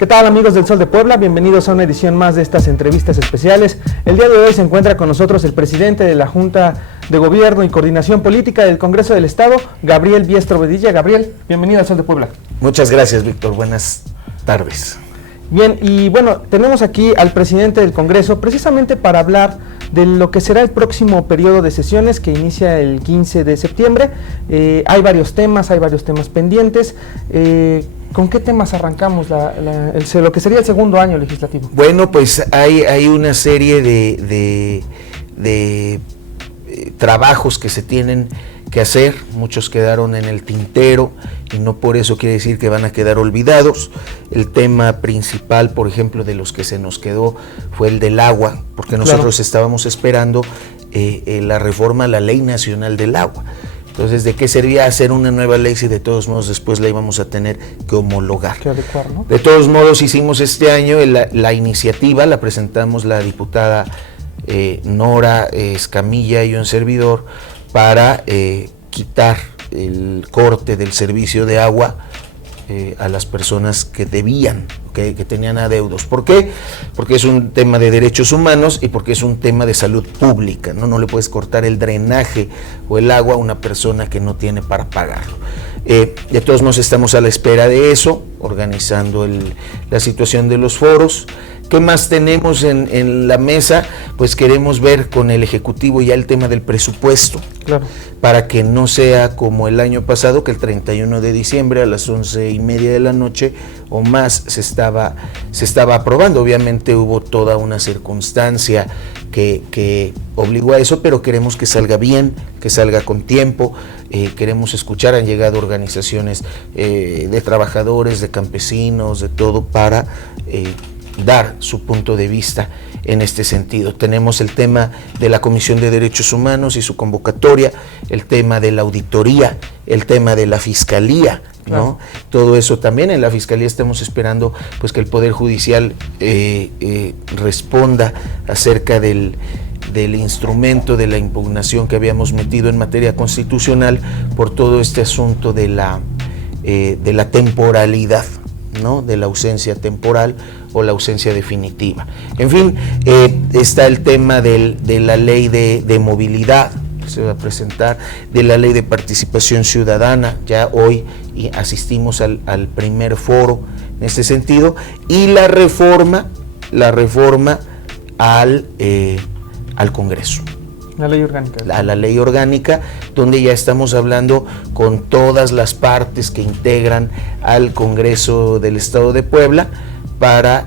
¿Qué tal, amigos del Sol de Puebla? Bienvenidos a una edición más de estas entrevistas especiales. El día de hoy se encuentra con nosotros el presidente de la Junta de Gobierno y Coordinación Política del Congreso del Estado, Gabriel Biestro Bedilla. Gabriel, bienvenido al Sol de Puebla. Muchas gracias, Víctor. Buenas tardes. Bien, y bueno, tenemos aquí al presidente del Congreso precisamente para hablar de lo que será el próximo periodo de sesiones que inicia el 15 de septiembre. Hay varios temas pendientes. ¿Con qué temas arrancamos lo que sería el segundo año legislativo? Bueno, pues hay una serie de trabajos que se tienen que hacer, muchos quedaron en el tintero y no por eso quiere decir que van a quedar olvidados. El tema principal, por ejemplo, de los que se nos quedó fue el del agua, porque nosotros estábamos esperando la reforma a la Ley Nacional del Agua. Entonces, ¿de qué servía hacer una nueva ley si de todos modos después la íbamos a tener que homologar? Que adecuar, ¿no? De todos modos, hicimos este año la iniciativa, la presentamos la diputada Nora Escamilla y un servidor, para quitar el corte del servicio de agua a las personas que debían, que tenían adeudos. ¿Por qué? Porque es un tema de derechos humanos y porque es un tema de salud pública, ¿no? No le puedes cortar el drenaje o el agua a una persona que no tiene para pagarlo. De todos modos estamos a la espera de eso, organizando la situación de los foros. ¿Qué más tenemos en la mesa? Pues queremos ver con el Ejecutivo ya el tema del presupuesto, claro, para que no sea como el año pasado, que el 31 de diciembre a las 11:30 de la noche o más se estaba aprobando. Obviamente hubo toda una circunstancia que obligó a eso, pero queremos que salga bien, que salga con tiempo. Queremos escuchar, han llegado organizaciones de trabajadores, de campesinos, de todo, para dar su punto de vista en este sentido. Tenemos el tema de la Comisión de Derechos Humanos y su convocatoria, el tema de la auditoría, el tema de la Fiscalía, ¿no? Claro. Todo eso también. En la Fiscalía estamos esperando pues que el Poder Judicial responda acerca del instrumento de la impugnación que habíamos metido en materia constitucional por todo este asunto de la temporalidad, ¿no? De la ausencia temporal o la ausencia definitiva. En fin, está el tema de la ley de movilidad que se va a presentar, de la ley de participación ciudadana. Ya hoy asistimos al primer foro en este sentido, y la reforma al Congreso. La ley orgánica. La ley orgánica, donde ya estamos hablando con todas las partes que integran al Congreso del Estado de Puebla, para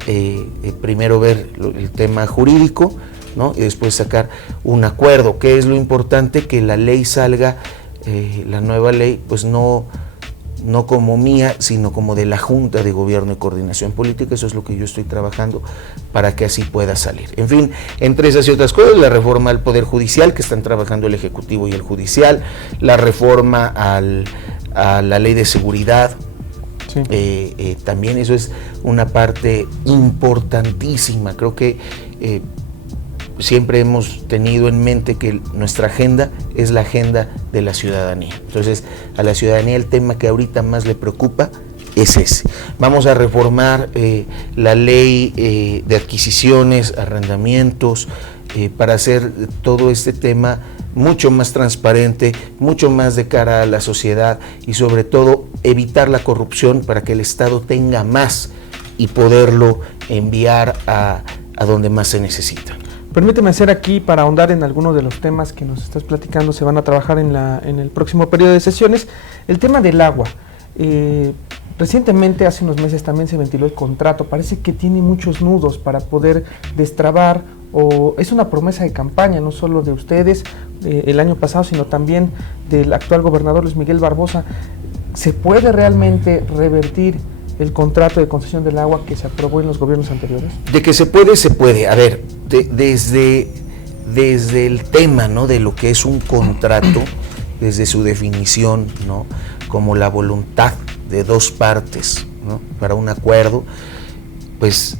primero ver el tema jurídico, ¿no? Y después sacar un acuerdo. ¿Qué es lo importante? Que la ley salga, la nueva ley, pues no como mía, sino como de la Junta de Gobierno y Coordinación Política. Eso es lo que yo estoy trabajando para que así pueda salir. En fin, entre esas y otras cosas, la reforma al Poder Judicial, que están trabajando el Ejecutivo y el Judicial, la reforma a la Ley de Seguridad. Sí. También eso es una parte importantísima. Creo que siempre hemos tenido en mente que nuestra agenda es la agenda de la ciudadanía. Entonces, a la ciudadanía el tema que ahorita más le preocupa es ese. Vamos a reformar la ley de adquisiciones, arrendamientos, para hacer todo este tema mucho más transparente, mucho más de cara a la sociedad, y sobre todo evitar la corrupción para que el Estado tenga más y poderlo enviar a donde más se necesita. Permíteme hacer aquí, para ahondar en algunos de los temas que nos estás platicando, se van a trabajar en el próximo periodo de sesiones, el tema del agua. Recientemente, hace unos meses, también se ventiló el contrato. Parece que tiene muchos nudos para poder destrabar, o es una promesa de campaña, no solo de ustedes el año pasado, sino también del actual gobernador Luis Miguel Barbosa. ¿Se puede realmente revertir el contrato de concesión del agua que se aprobó en los gobiernos anteriores? De que se puede, se puede. A ver, desde el tema, ¿no?, de lo que es un contrato, desde su definición, ¿no?, como la voluntad de dos partes, ¿no?, para un acuerdo, pues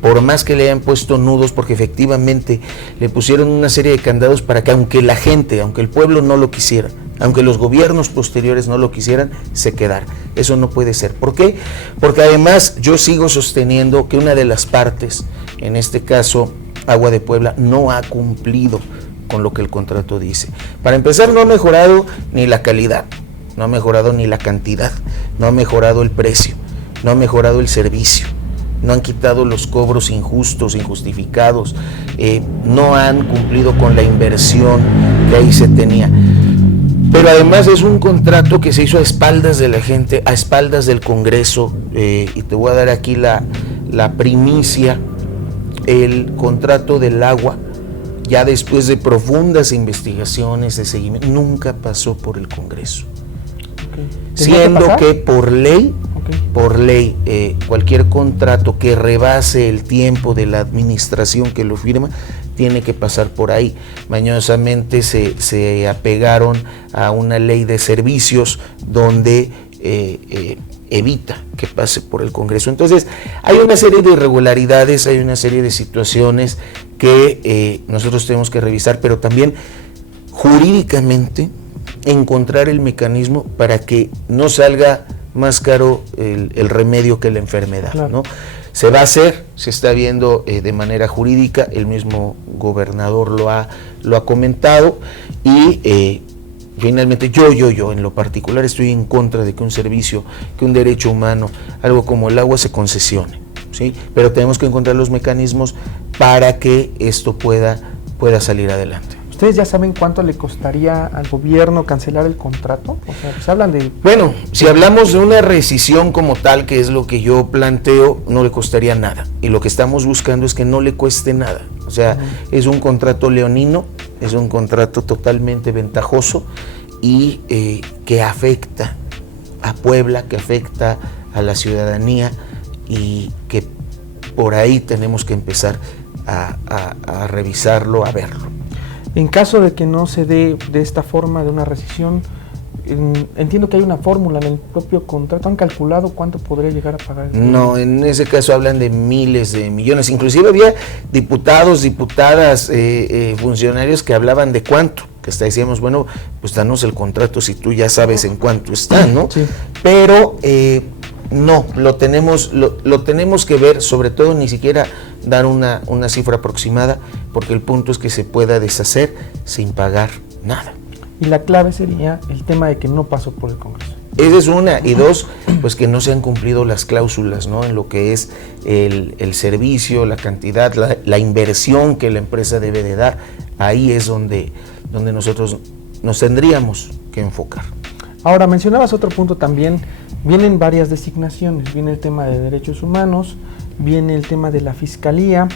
por más que le hayan puesto nudos, porque efectivamente le pusieron una serie de candados para que aunque el pueblo no lo quisiera, aunque los gobiernos posteriores no lo quisieran, se quedara. Eso no puede ser. ¿Por qué? Porque además yo sigo sosteniendo que una de las partes, en este caso Agua de Puebla, no ha cumplido con lo que el contrato dice. Para empezar, no ha mejorado ni la calidad, no ha mejorado ni la cantidad, no ha mejorado el precio, no ha mejorado el servicio, no han quitado los cobros injustos, injustificados, no han cumplido con la inversión que ahí se tenía. Pero además es un contrato que se hizo a espaldas de la gente, a espaldas del Congreso, y te voy a dar aquí la primicia. El contrato del agua, ya después de profundas investigaciones de seguimiento, nunca pasó por el Congreso. Siendo que por ley, cualquier contrato que rebase el tiempo de la administración que lo firma, tiene que pasar por ahí. Mañosamente se apegaron a una ley de servicios donde evita que pase por el Congreso. Entonces, hay una serie de irregularidades, hay una serie de situaciones que nosotros tenemos que revisar, pero también jurídicamente encontrar el mecanismo para que no salga más caro el remedio que la enfermedad, claro, ¿no? Se va a hacer, se está viendo de manera jurídica, el mismo gobernador lo ha comentado, y finalmente yo en lo particular estoy en contra de que un servicio, que un derecho humano, algo como el agua, se concesione, ¿sí? Pero tenemos que encontrar los mecanismos para que esto pueda salir adelante. ¿Ustedes ya saben cuánto le costaría al gobierno cancelar el contrato? O sea, se hablan de... Bueno, si hablamos de una rescisión como tal, que es lo que yo planteo, no le costaría nada. Y lo que estamos buscando es que no le cueste nada. O sea, es un contrato leonino, es un contrato totalmente ventajoso y que afecta a Puebla, que afecta a la ciudadanía, y que por ahí tenemos que empezar a revisarlo, a verlo. En caso de que no se dé de esta forma, de una rescisión, entiendo que hay una fórmula en el propio contrato. ¿Han calculado cuánto podría llegar a pagar? No, en ese caso hablan de miles de millones. Inclusive había diputados, diputadas, funcionarios que hablaban de cuánto, que hasta decíamos, bueno, pues danos el contrato si tú ya sabes en cuánto está, ¿no? Sí. Pero no, lo tenemos que ver, sobre todo ni siquiera dar una cifra aproximada, porque el punto es que se pueda deshacer sin pagar nada. Y la clave sería el tema de que no pasó por el Congreso. Esa es una, y dos, pues que no se han cumplido las cláusulas, ¿no? En lo que es el servicio, la cantidad, la inversión que la empresa debe de dar. Ahí es donde nosotros nos tendríamos que enfocar. Ahora, mencionabas otro punto también. Vienen varias designaciones, viene el tema de derechos humanos, viene el tema de la fiscalía.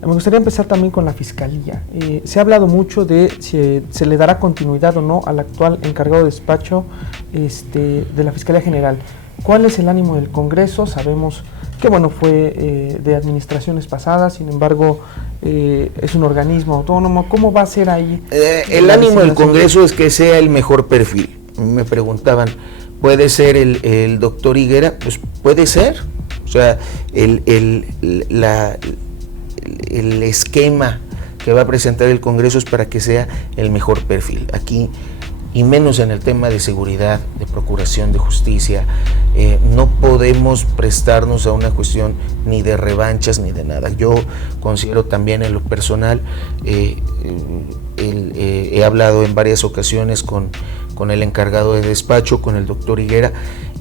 Me gustaría empezar también con la fiscalía. Se ha hablado mucho de si se le dará continuidad o no al actual encargado de despacho de la Fiscalía General. ¿Cuál es el ánimo del Congreso? Sabemos que fue de administraciones pasadas, sin embargo es un organismo autónomo. ¿Cómo va a ser ahí? El ánimo del Congreso es que sea el mejor perfil. Me preguntaban, ¿puede ser el doctor Higuera? Pues puede ser. O sea, el esquema que va a presentar el Congreso es para que sea el mejor perfil. Aquí, y menos en el tema de seguridad, de procuración de justicia, no podemos prestarnos a una cuestión ni de revanchas ni de nada. Yo considero también en lo personal, he hablado en varias ocasiones con el encargado de despacho, con el doctor Higuera,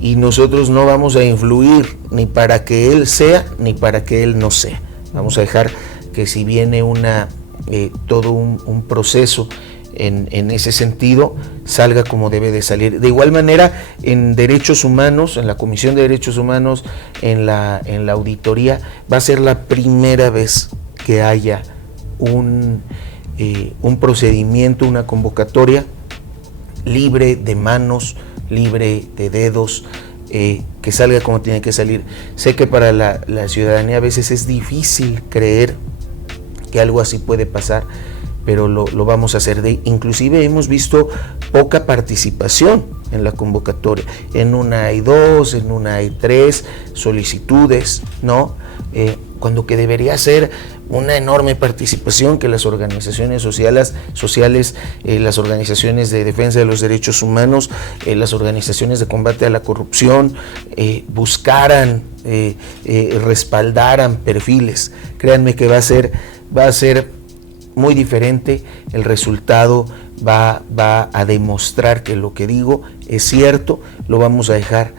y nosotros no vamos a influir ni para que él sea ni para que él no sea. Vamos a dejar que si viene todo un proceso en ese sentido, salga como debe de salir. De igual manera, en derechos humanos, en la Comisión de Derechos Humanos, en la auditoría, va a ser la primera vez que haya un procedimiento, una convocatoria libre de manos, libre de dedos, que salga como tiene que salir. Sé que para la ciudadanía a veces es difícil creer que algo así puede pasar, pero lo vamos a hacer. Inclusive hemos visto poca participación en la convocatoria. En una hay 2, en una hay 3 solicitudes, ¿no? cuando que debería ser una enorme participación que las organizaciones sociales, las organizaciones de defensa de los derechos humanos, las organizaciones de combate a la corrupción, buscaran, respaldaran perfiles. Créanme que va a ser muy diferente, el resultado va a demostrar que lo que digo es cierto, lo vamos a dejar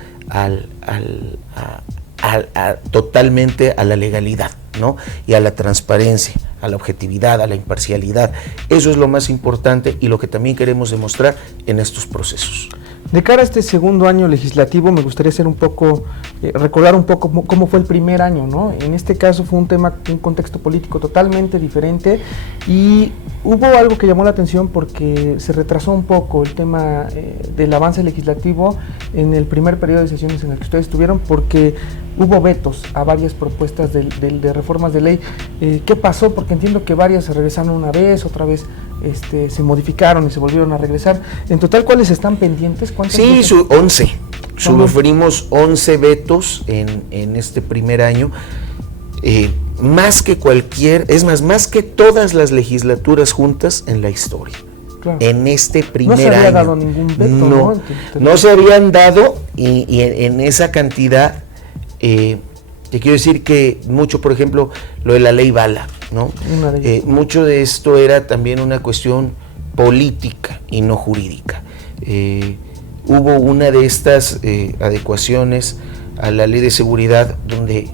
totalmente a la legalidad, ¿no? Y a la transparencia, a la objetividad, a la imparcialidad. Eso es lo más importante y lo que también queremos demostrar en estos procesos. De cara a este segundo año legislativo, me gustaría hacer recordar un poco cómo fue el primer año, ¿no? En este caso fue un contexto político totalmente diferente y hubo algo que llamó la atención porque se retrasó un poco el tema del avance legislativo en el primer periodo de sesiones en el que ustedes estuvieron, porque hubo vetos a varias propuestas de reformas de ley. ¿Qué pasó? Porque entiendo que varias se regresaron una vez, otra vez se modificaron y se volvieron a regresar. En total, ¿cuáles están pendientes? Sí, 11. Sufrimos 11 vetos en este primer año. Más que más que todas las legislaturas juntas en la historia. Claro. En este primer año. No se había dado ningún veto, no se habían dado, y en esa cantidad, te quiero decir que mucho, por ejemplo, lo de la ley Bala, ¿no? Mucho de esto era también una cuestión política y no jurídica. Hubo una de estas adecuaciones a la ley de seguridad donde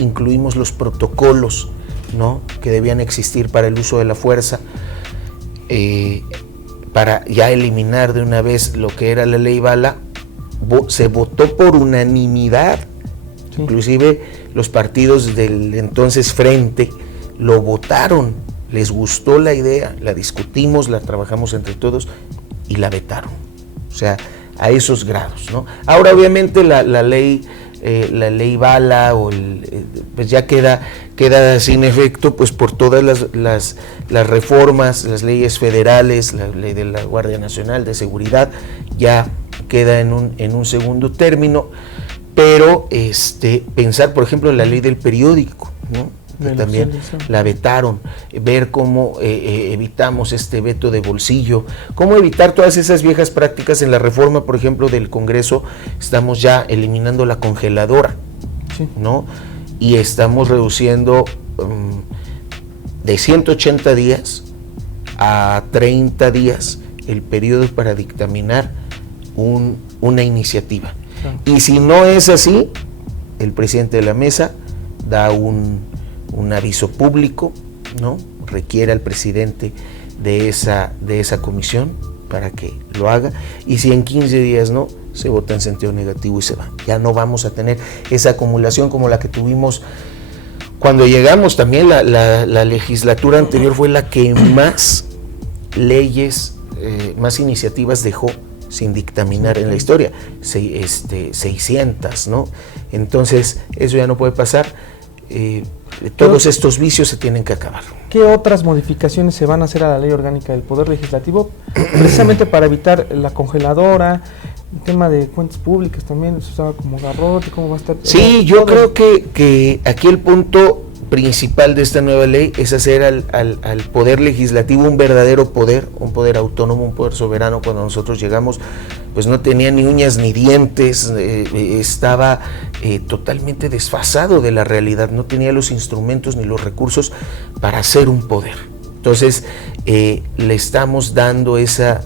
incluimos los protocolos, ¿no?, que debían existir para el uso de la fuerza, para ya eliminar de una vez lo que era la ley Bala. Se votó por unanimidad. Sí. Inclusive los partidos del entonces Frente lo votaron, les gustó la idea, la discutimos, la trabajamos entre todos y la vetaron. O sea, a esos grados, ¿no? Ahora obviamente la ley Bala pues ya queda sin efecto, pues por todas las reformas, las leyes federales, la ley de la Guardia Nacional de Seguridad ya queda en un segundo término. Pero pensar, por ejemplo, en la ley del periódico, ¿no?, que también la vetaron, ver cómo evitamos este veto de bolsillo, cómo evitar todas esas viejas prácticas. En la reforma, por ejemplo, del Congreso, estamos ya eliminando la congeladora, sí, ¿no? Y estamos reduciendo de 180 días a 30 días el periodo para dictaminar una iniciativa. Y si no es así, el presidente de la mesa da un aviso público, ¿no? Requiere al presidente de esa comisión para que lo haga, y si en 15 días no, se vota en sentido negativo y se va. Ya no vamos a tener esa acumulación como la que tuvimos cuando llegamos. También la legislatura anterior fue la que más leyes, más iniciativas dejó sin dictaminar en la historia, 600, ¿no? Entonces, eso ya no puede pasar. Todos estos vicios se tienen que acabar. ¿Qué otras modificaciones se van a hacer a la Ley Orgánica del Poder Legislativo, precisamente para evitar la congeladora, el tema de cuentas públicas también, se usaba como garrote, cómo va a estar? Sí, yo creo que aquí el punto principal de esta nueva ley es hacer al Poder Legislativo un verdadero poder, un poder autónomo, un poder soberano. Cuando nosotros llegamos, pues no tenía ni uñas ni dientes, estaba totalmente desfasado de la realidad, no tenía los instrumentos ni los recursos para ser un poder. Entonces, le estamos dando ese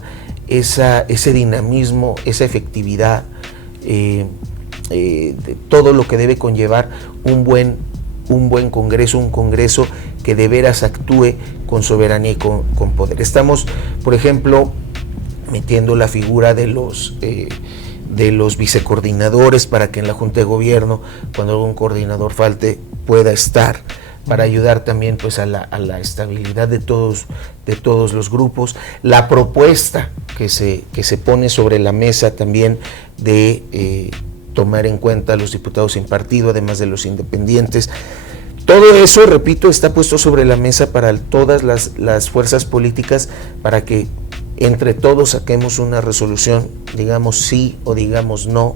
dinamismo, esa efectividad, todo lo que debe conllevar un buen Congreso, un Congreso que de veras actúe con soberanía y con poder. Estamos, por ejemplo, metiendo la figura de los vicecoordinadores para que en la Junta de Gobierno, cuando algún coordinador falte, pueda estar, para ayudar también pues a la estabilidad de todos los grupos. La propuesta que se pone sobre la mesa también de tomar en cuenta a los diputados sin partido, además de los independientes. Todo eso, repito, está puesto sobre la mesa para todas las fuerzas políticas, para que entre todos saquemos una resolución, digamos sí o digamos no,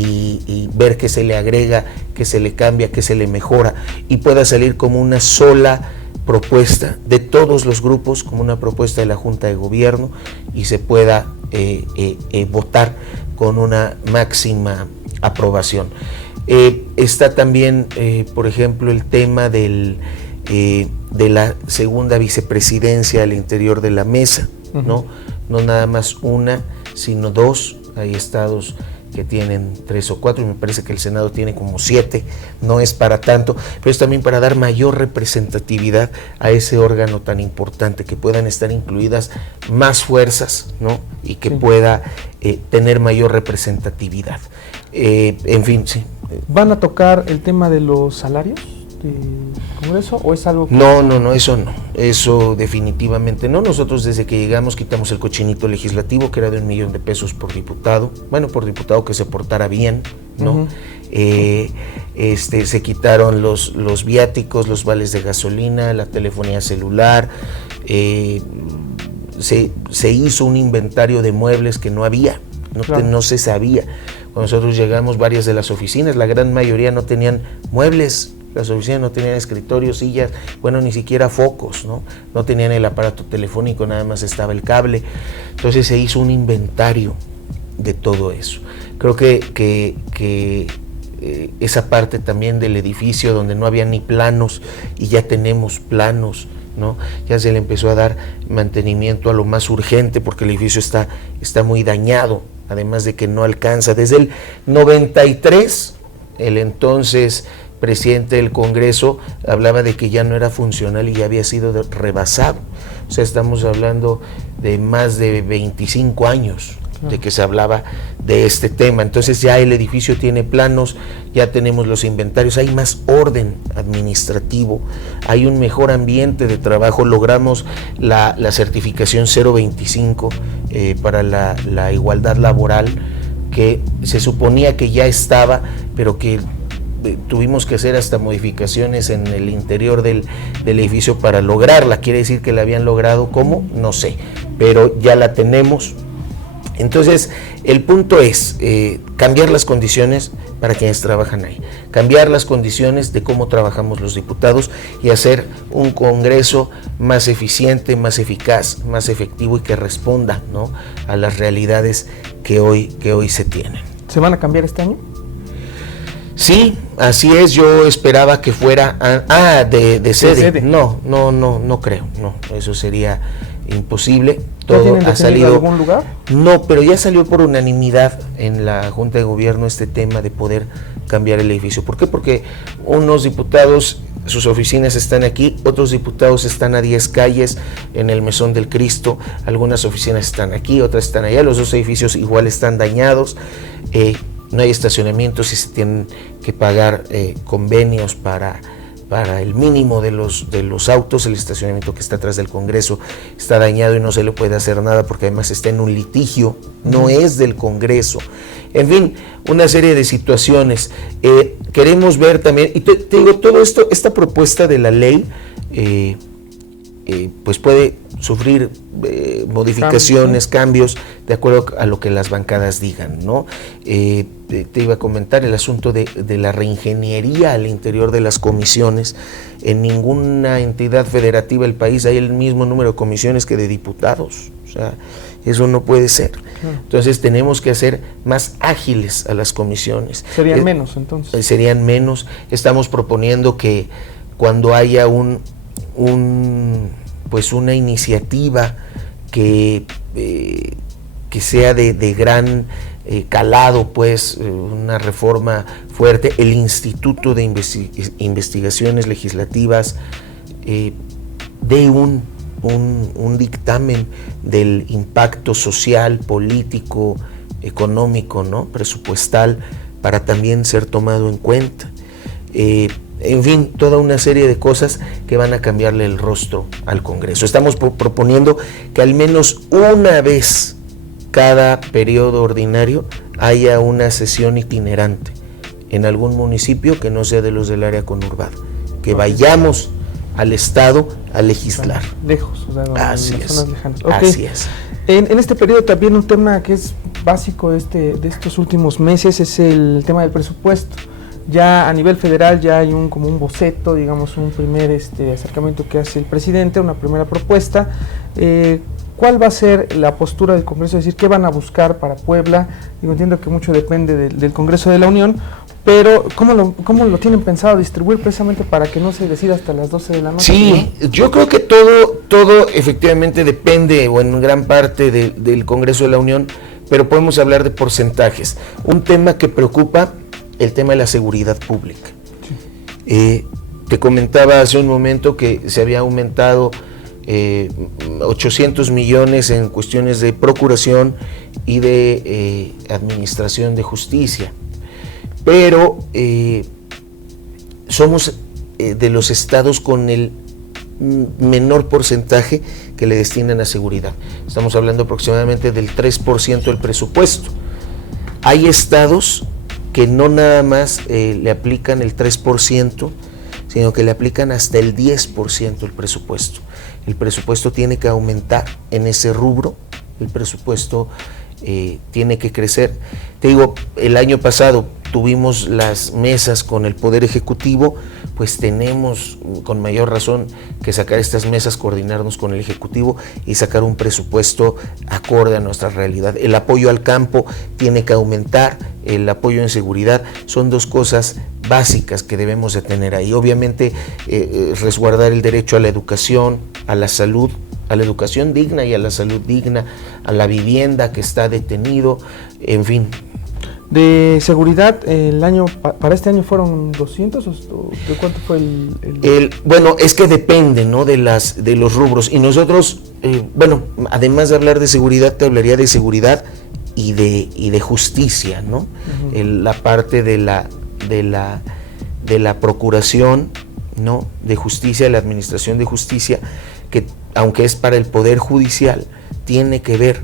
y ver qué se le agrega, qué se le cambia, qué se le mejora, y pueda salir como una sola propuesta de todos los grupos, como una propuesta de la Junta de Gobierno, y se pueda votar con una máxima aprobación. Está también, por ejemplo, el tema de la segunda vicepresidencia al interior de la mesa, ¿no? No nada más una, sino dos. Hay estados que tienen 3 o 4, y me parece que el Senado tiene como 7, no es para tanto, pero es también para dar mayor representatividad a ese órgano tan importante, que puedan estar incluidas más fuerzas, ¿no? Y que pueda tener mayor representatividad. En fin, sí. ¿Van a tocar el tema de los salarios del Congreso o es algo que... No, eso definitivamente no. Nosotros desde que llegamos quitamos el cochinito legislativo, que era de $1,000,000 por diputado, por diputado que se portara bien, ¿no? Se quitaron los viáticos, los vales de gasolina, la telefonía celular, se hizo un inventario de muebles que no había, no se sabía. Cuando nosotros llegamos, varias de las oficinas, la gran mayoría no tenían muebles. Las oficinas no tenían escritorios, sillas, ni siquiera focos, no tenían el aparato telefónico, nada más estaba el cable. Entonces se hizo un inventario de todo eso. Creo que esa parte también del edificio donde no había ni planos, y ya tenemos planos, ¿no? Ya se le empezó a dar mantenimiento a lo más urgente, porque el edificio está muy dañado, además de que no alcanza. Desde el 93, el entonces presidente del Congreso hablaba de que ya no era funcional y ya había sido rebasado. O sea, estamos hablando de más de 25 años de que se hablaba de este tema. Entonces ya el edificio tiene planos, ya tenemos los inventarios, hay más orden administrativo, hay un mejor ambiente de trabajo. Logramos la certificación 025 para la igualdad laboral, que se suponía que ya estaba, pero que tuvimos que hacer hasta modificaciones en el interior del edificio para lograrla. Quiere decir que la habían logrado, ¿cómo? No sé, pero ya la tenemos. Entonces, el punto es cambiar las condiciones para quienes trabajan ahí, cambiar las condiciones de cómo trabajamos los diputados y hacer un Congreso más eficiente, más eficaz, más efectivo, y que responda, ¿no?, a las realidades que hoy se tienen. ¿Se van a cambiar este año? Sí, así es. Yo esperaba que fuera de sede. No creo, no, eso sería imposible. Todo ha salido. ¿Algún lugar? No, pero ya salió por unanimidad en la Junta de Gobierno este tema de poder cambiar el edificio. ¿Por qué? Porque unos diputados, sus oficinas están aquí, otros diputados están a 10 calles en el Mesón del Cristo, algunas oficinas están aquí, otras están allá, los dos edificios igual están dañados. No hay estacionamientos y se tienen que pagar convenios para el mínimo de los autos. El estacionamiento que está atrás del Congreso está dañado y no se le puede hacer nada porque además está en un litigio, no es del Congreso. En fin, una serie de situaciones. Queremos ver también, y te digo, todo esto, esta propuesta de la ley, pues puede sufrir modificaciones, cambios, de acuerdo a lo que las bancadas digan, ¿no? Te iba a comentar el asunto de la reingeniería al interior de las comisiones. En ninguna entidad federativa del país hay el mismo número de comisiones que de diputados. O sea, eso no puede ser. Entonces tenemos que hacer más ágiles a las comisiones. ¿Serían menos entonces? Serían menos. Estamos proponiendo que cuando haya pues una iniciativa que sea de gran calado, pues una reforma fuerte, el Instituto de Investigaciones Legislativas dé un dictamen del impacto social, político, económico, ¿no?, presupuestal, para también ser tomado en cuenta. En fin, toda una serie de cosas que van a cambiarle el rostro al Congreso. Estamos proponiendo que al menos una vez cada periodo ordinario haya una sesión itinerante en algún municipio que no sea de los del área conurbada, que vayamos al Estado a legislar. Lejos, o sea, así en las es, zonas lejanas. Okay. Así es. En este periodo también un tema que es básico de estos últimos meses es el tema del presupuesto. Ya a nivel federal ya hay como un boceto, digamos, un primer acercamiento que hace el presidente, una primera propuesta. ¿Cuál va a ser la postura del Congreso? Es decir, ¿qué van a buscar para Puebla? Digo, entiendo que mucho depende del Congreso de la Unión, pero ¿cómo lo tienen pensado distribuir precisamente para que no se decida hasta las 12 de la noche? Sí, ¿no? Yo creo que todo efectivamente depende, o en gran parte del Congreso de la Unión, pero podemos hablar de porcentajes. Un tema que preocupa, el tema de la seguridad pública. Sí. Te comentaba hace un momento que se había aumentado 800 millones en cuestiones de procuración y de administración de justicia, pero somos de los estados con el menor porcentaje que le destinan a seguridad. Estamos hablando aproximadamente del 3% del presupuesto. Hay estados que no nada más le aplican el 3%, sino que le aplican hasta el 10% del presupuesto. El presupuesto tiene que aumentar en ese rubro, el presupuesto tiene que crecer. Te digo, el año pasado tuvimos las mesas con el Poder Ejecutivo, pues tenemos con mayor razón que sacar estas mesas, coordinarnos con el Ejecutivo y sacar un presupuesto acorde a nuestra realidad. El apoyo al campo tiene que aumentar, el apoyo en seguridad, son dos cosas básicas que debemos de tener ahí. Obviamente resguardar el derecho a la educación, a la salud, a la educación digna y a la salud digna, a la vivienda que está detenido, en fin. De seguridad, para este año fueron 200, ¿o de cuánto fue bueno, es que depende, ¿no?, de los rubros, y nosotros, bueno, además de hablar de seguridad, te hablaría de seguridad y de justicia, ¿no? Uh-huh. La parte de la procuración, ¿no?, de justicia, de la administración de justicia, que aunque es para el Poder Judicial, tiene que ver,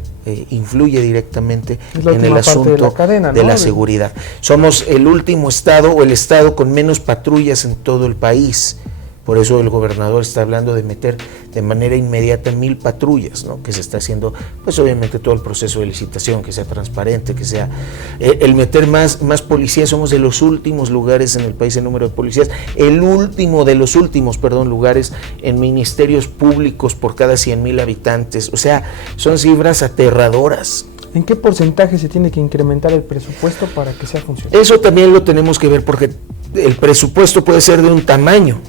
influye directamente en el asunto de la cadena, ¿no?, de la seguridad. Somos el último estado, o el estado con menos patrullas en todo el país. Por eso el gobernador está hablando de meter de manera inmediata 1,000 patrullas, ¿no?, que se está haciendo, pues obviamente todo el proceso de licitación, que sea transparente, que sea el meter más policías. Somos de los últimos lugares en el país en número de policías, el último de los últimos, lugares en ministerios públicos por cada 100,000 habitantes. O sea, son cifras aterradoras. ¿En qué porcentaje se tiene que incrementar el presupuesto para que sea funcional? Eso también lo tenemos que ver, porque el presupuesto puede ser de un tamaño,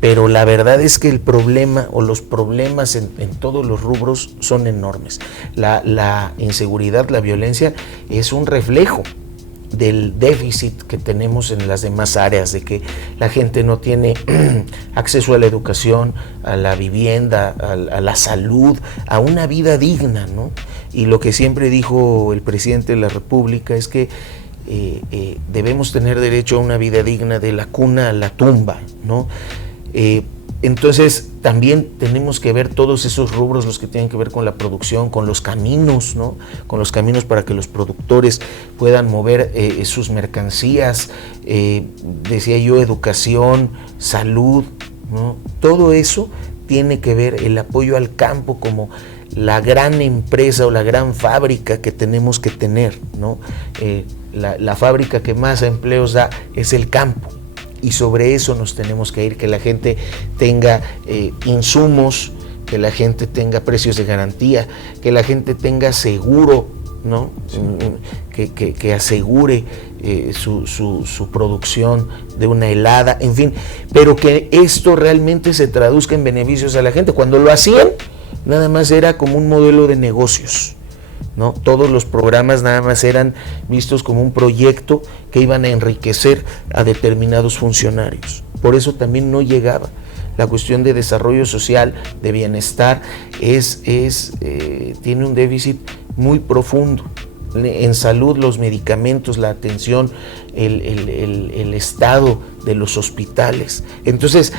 pero la verdad es que el problema o los problemas en todos los rubros son enormes. La inseguridad, la violencia es un reflejo del déficit que tenemos en las demás áreas, de que la gente no tiene acceso a la educación, a la vivienda, a la salud, a una vida digna, ¿no? Y lo que siempre dijo el presidente de la República es que debemos tener derecho a una vida digna de la cuna a la tumba, ¿no? Entonces también tenemos que ver todos esos rubros, los que tienen que ver con la producción, con los caminos, ¿no?, con los caminos para que los productores puedan mover sus mercancías, decía yo, educación, salud, ¿no? Todo eso tiene que ver, el apoyo al campo como la gran empresa o la gran fábrica que tenemos que tener, ¿no? La fábrica que más empleos da es el campo. Y sobre eso nos tenemos que ir, que la gente tenga insumos, que la gente tenga precios de garantía, que la gente tenga seguro, ¿no? Sí. Que asegure su producción de una helada, en fin, pero que esto realmente se traduzca en beneficios a la gente. Cuando lo hacían, nada más era como un modelo de negocios, ¿no? Todos los programas nada más eran vistos como un proyecto que iban a enriquecer a determinados funcionarios. Por eso también no llegaba. La cuestión de desarrollo social, de bienestar, tiene un déficit muy profundo. En salud, los medicamentos, la atención, el estado de los hospitales. Entonces,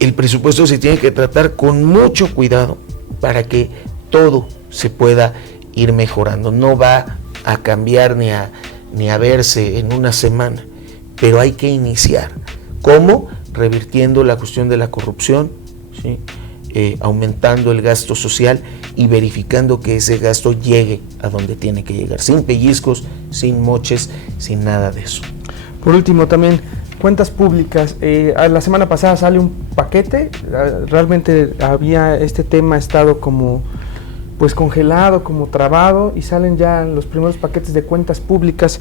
el presupuesto se tiene que tratar con mucho cuidado para que todo se pueda ir mejorando. No va a cambiar ni a verse en una semana, pero hay que iniciar. ¿Cómo? Revirtiendo la cuestión de la corrupción, ¿sí? aumentando el gasto social y verificando que ese gasto llegue a donde tiene que llegar, sin pellizcos, sin moches, sin nada de eso. Por último, también cuentas públicas. La semana pasada sale un paquete. Realmente había este tema estado como pues congelado, como trabado, y salen ya los primeros paquetes de cuentas públicas.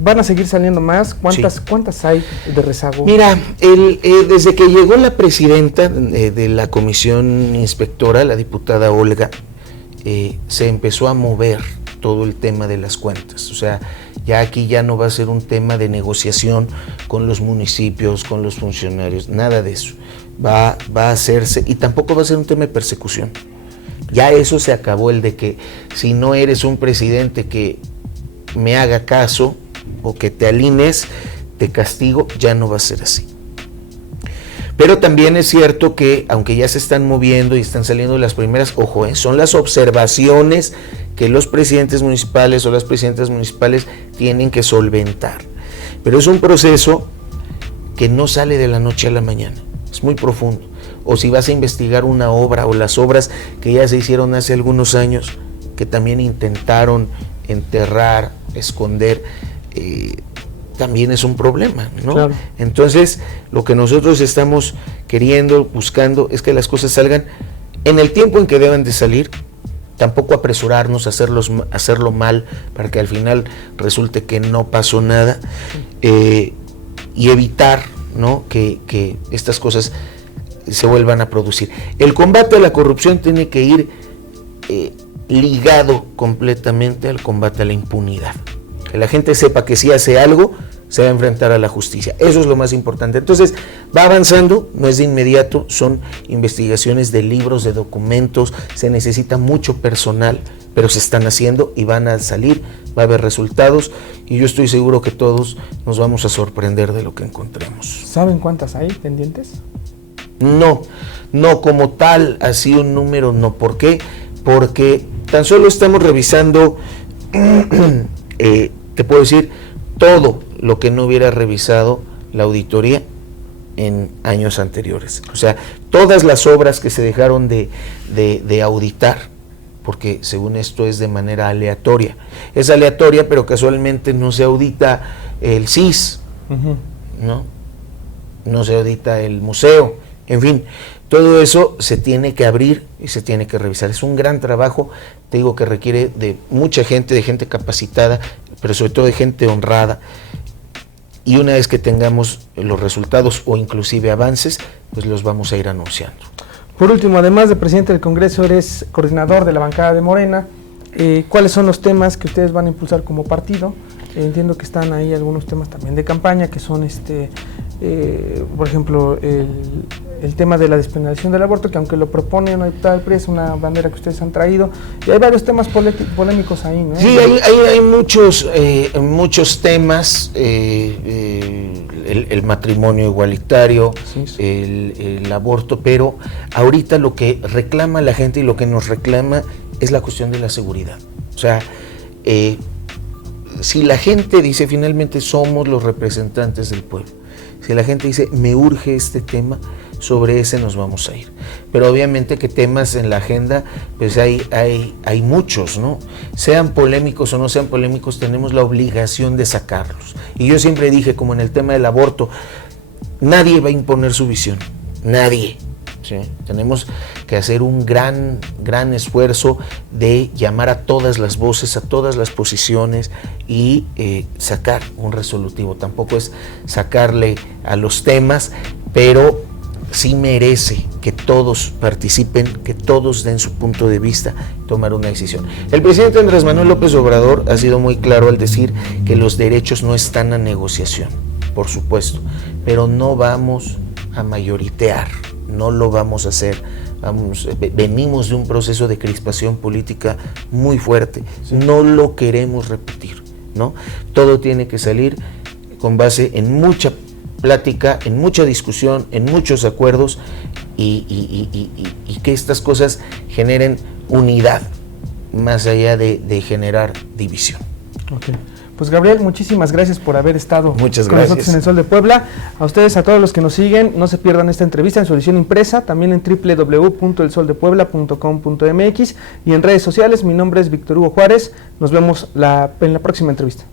¿Van a seguir saliendo más? ¿Cuántas hay de rezago? Mira, desde que llegó la presidenta de la comisión inspectora, la diputada Olga, se empezó a mover todo el tema de las cuentas. O sea, ya aquí ya no va a ser un tema de negociación con los municipios, con los funcionarios, nada de eso. Va a hacerse, y tampoco va a ser un tema de persecución. Ya eso se acabó, el de que si no eres un presidente que me haga caso o que te alines, te castigo, ya no va a ser así. Pero también es cierto que, aunque ya se están moviendo y están saliendo las primeras, ojo, son las observaciones que los presidentes municipales o las presidentas municipales tienen que solventar. Pero es un proceso que no sale de la noche a la mañana, es muy profundo. O si vas a investigar una obra o las obras que ya se hicieron hace algunos años, que también intentaron enterrar, esconder, también es un problema, ¿no? Claro. Entonces, lo que nosotros estamos queriendo, buscando, es que las cosas salgan en el tiempo en que deben de salir, tampoco apresurarnos a hacerlo mal para que al final resulte que no pasó nada, y evitar, ¿no?, que estas cosas se vuelvan a producir. El combate a la corrupción tiene que ir ligado completamente al combate a la impunidad. Que la gente sepa que si hace algo, se va a enfrentar a la justicia. Eso es lo más importante. Entonces, va avanzando, no es de inmediato, son investigaciones de libros, de documentos, se necesita mucho personal, pero se están haciendo y van a salir, va a haber resultados, y yo estoy seguro que todos nos vamos a sorprender de lo que encontremos. ¿Saben cuántas hay pendientes? No como tal, así un número no. ¿Por qué? Porque tan solo estamos revisando, te puedo decir, todo lo que no hubiera revisado la auditoría en años anteriores. O sea, todas las obras que se dejaron de auditar, porque según esto es de manera aleatoria. Es aleatoria, pero casualmente no se audita el CIS, ¿no? No se audita el museo, en fin. Todo eso se tiene que abrir y se tiene que revisar. Es un gran trabajo, te digo, que requiere de mucha gente, de gente capacitada, pero sobre todo de gente honrada. Y una vez que tengamos los resultados o inclusive avances, pues los vamos a ir anunciando. Por último, además de presidente del Congreso, eres coordinador de la bancada de Morena. ¿Cuáles son los temas que ustedes van a impulsar como partido? Entiendo que están ahí algunos temas también de campaña, que son por ejemplo, el tema de la despenalización del aborto, que aunque lo propone una diputada del PRI, es una bandera que ustedes han traído, y hay varios temas polémicos ahí, ¿no? Sí, hay muchos temas, el matrimonio igualitario, sí. El aborto, pero ahorita lo que reclama la gente y lo que nos reclama es la cuestión de la seguridad. O sea, si la gente dice, finalmente somos los representantes del pueblo, si la gente dice, me urge este tema, sobre ese nos vamos a ir. Pero obviamente que temas en la agenda, pues hay muchos, ¿no? Sean polémicos o no sean polémicos, tenemos la obligación de sacarlos. Y yo siempre dije, como en el tema del aborto, nadie va a imponer su visión, nadie. ¿Sí? Tenemos que hacer un gran esfuerzo de llamar a todas las voces, a todas las posiciones y sacar un resolutivo. Tampoco es sacarle a los temas, pero sí merece que todos participen, que todos den su punto de vista, tomar una decisión. El presidente Andrés Manuel López Obrador ha sido muy claro al decir que los derechos no están a negociación, por supuesto, pero no vamos a mayoritear. No lo vamos a hacer. Venimos de un proceso de crispación política muy fuerte. Sí. No lo queremos repetir, ¿no? Todo tiene que salir con base en mucha plática, en mucha discusión, en muchos acuerdos y que estas cosas generen unidad más allá de generar división. Okay. Pues Gabriel, muchísimas gracias por haber estado Muchas con gracias. nosotros en El Sol de Puebla. A ustedes, a todos los que nos siguen, no se pierdan esta entrevista en su edición impresa, también en www.elsoldepuebla.com.mx y en redes sociales. Mi nombre es Víctor Hugo Juárez. Nos vemos en la próxima entrevista.